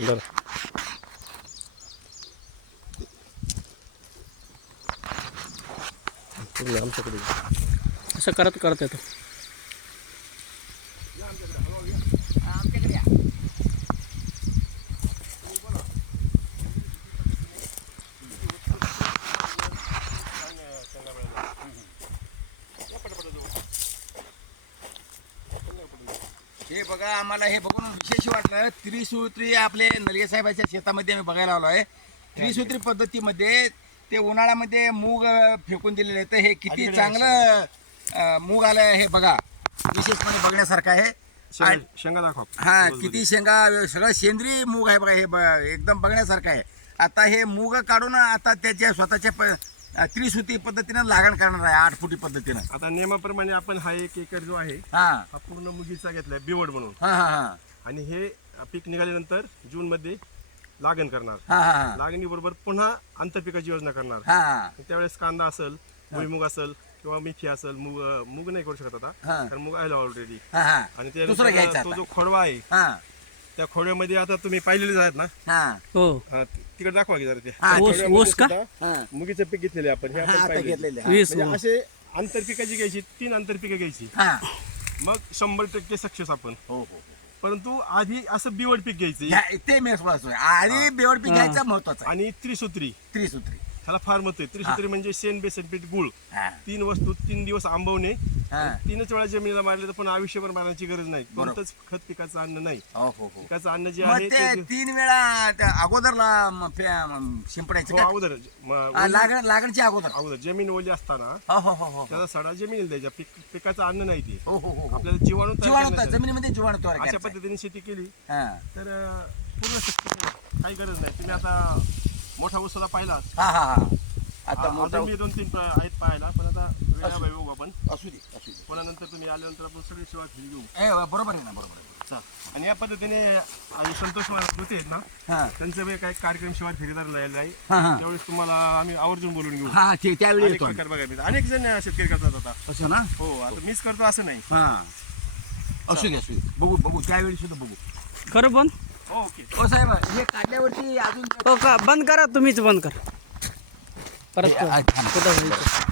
बरं पूर्ण आमच्याकडे. असं करत करत येतो हे बघा आम्हाला हे बघून विशेष वाटलं. त्रिसूत्री आपले नलगे साहेबाच्या शेतामध्ये आम्ही बघायला आलो आहे. त्रिसूत्री पद्धतीमध्ये ते उन्हाळ्यामध्ये मूग फेकून दिलेले तर हे किती चांगलं अं, मूग आलं हे बघा. विशेषपणे बघण्यासारखं आहे. शेंगा शेंगा दाखवा. हा किती शेंगा सगळं सेंद्रिय मूग आहे बघा हे ब- एकदम बघण्यासारखं आहे. आता हे मूग काढून आता त्याच्या स्वतःच्या प अं, त्रिसूत्री पद्धतीनं लागण करणार आहे आठ फुटी पद्धतीनं. आता नियमाप्रमाणे आपण हा एक एकर जो आहे हा. हा पूर्ण मुगीचा घेतलाय बिवड म्हणून. हा हा हा. आणि हे पीक निघाल्यानंतर जून मध्ये लागण करणार. हा हा लागणीबरोबर पुन्हा आंतरपिकाची योजना करणार. हा हा. त्यावेळेस कांदा असेल भुईमुग असेल किंवा मेथी असेल मूग मूग नाही करू शकत आता हा. कारण मूग आहे ऑलरेडी हा हा. आणि ते दुसरा घ्यायचा तो आता. जो खोडवा आहे हा. त्या खोडव्यामध्ये आता तुम्ही पाहिलेलेच आहेत ना? हा. हो. हा, तिकडे दाखवा की जरा ते. हा, ऊस खोडव्यामध्ये ऊस का? हा. मुगीचं पीक घेतलेले आपण हे हा, आपण आता घेतलेले. हा. वीस म्हणजे ऊस. असे आंतरपिकाची घ्यायची तीन आंतरपिकं घ्यायची. हा. मग शंभर टक्के सक्सेस आपण. हो हो परंतु आधी असं बिवड पीक घ्यायचं. ते आणि बेवड पीक घ्यायचं महत्वाचं आहे. आणि त्रिसूत्री. त्रिसूत्री. ह्याला फार महत्त्व आहे. त्रिसूत्री म्हणजे शेण बेसन पीठ गुळ. हा. तीन वस्तू तीन दिवस आंबवणे. हा. तीनच वेळा जमिनीला मारले तर पण आयुष्यभर मारण्याची गरज नाही. कोणतंच खत पिकाचं अन्न नाही. हो हो हो. पिकाचं अन्न जे मग आहे ते ते तीन वेळा त्या अगोदरला म- फे- म- शिंपडायचं हो, का? अगोदर. म- हा, लागण लागणची अगोदर. अगोदर. जमीन ओली असताना हो हो हो हो. त्याचा सडा जमिनीला द्यायचा पीक पिकाचं अन्न नाही ते. हो हो हो हो. आपल्याला जीवाणू तयार जीवाणू. जमिनीमध्ये जीवाणू तयार अशा करायचं. पद्धतीने शेती केली. हा. तर अं, पूर्ण आहे. काही गरज नाही. तुम्ही आता मोठा ऊसाला पाहिला हा हा हा. आता मोठा मी दोन तीन प- आहेत पाहायला पण आता वेळा बघू आपण. असू दे असू दे. पुन्हा नंतर तुम्ही आल्यानंतर आपण सगळी सेवा घेऊ. ए बरोबर आहे ना बरोबर आहे. आणि या पद्धतीने संतोष महाराज होते आहेत ना हा. त्यांचं बी काही कार्यक्रम शिवाय फेरीदार जायला आहे त्यावेळेस तुम्हाला आम्ही आवर्जून बोलून घेऊ. हा ते त्यावेळी मिळतात. अनेक जण शेतकरी करतात आता. असं ना? हो आता मीच करतो असं नाही. हा. असू दे असू दे. बघू बघू. त्यावेळी सुद्धा बघू. खरं बंद ओके. हो साहेब हे काढल्यावरती अजून हो का? बंद करा तुम्हीच बंद करा. परत. कुठं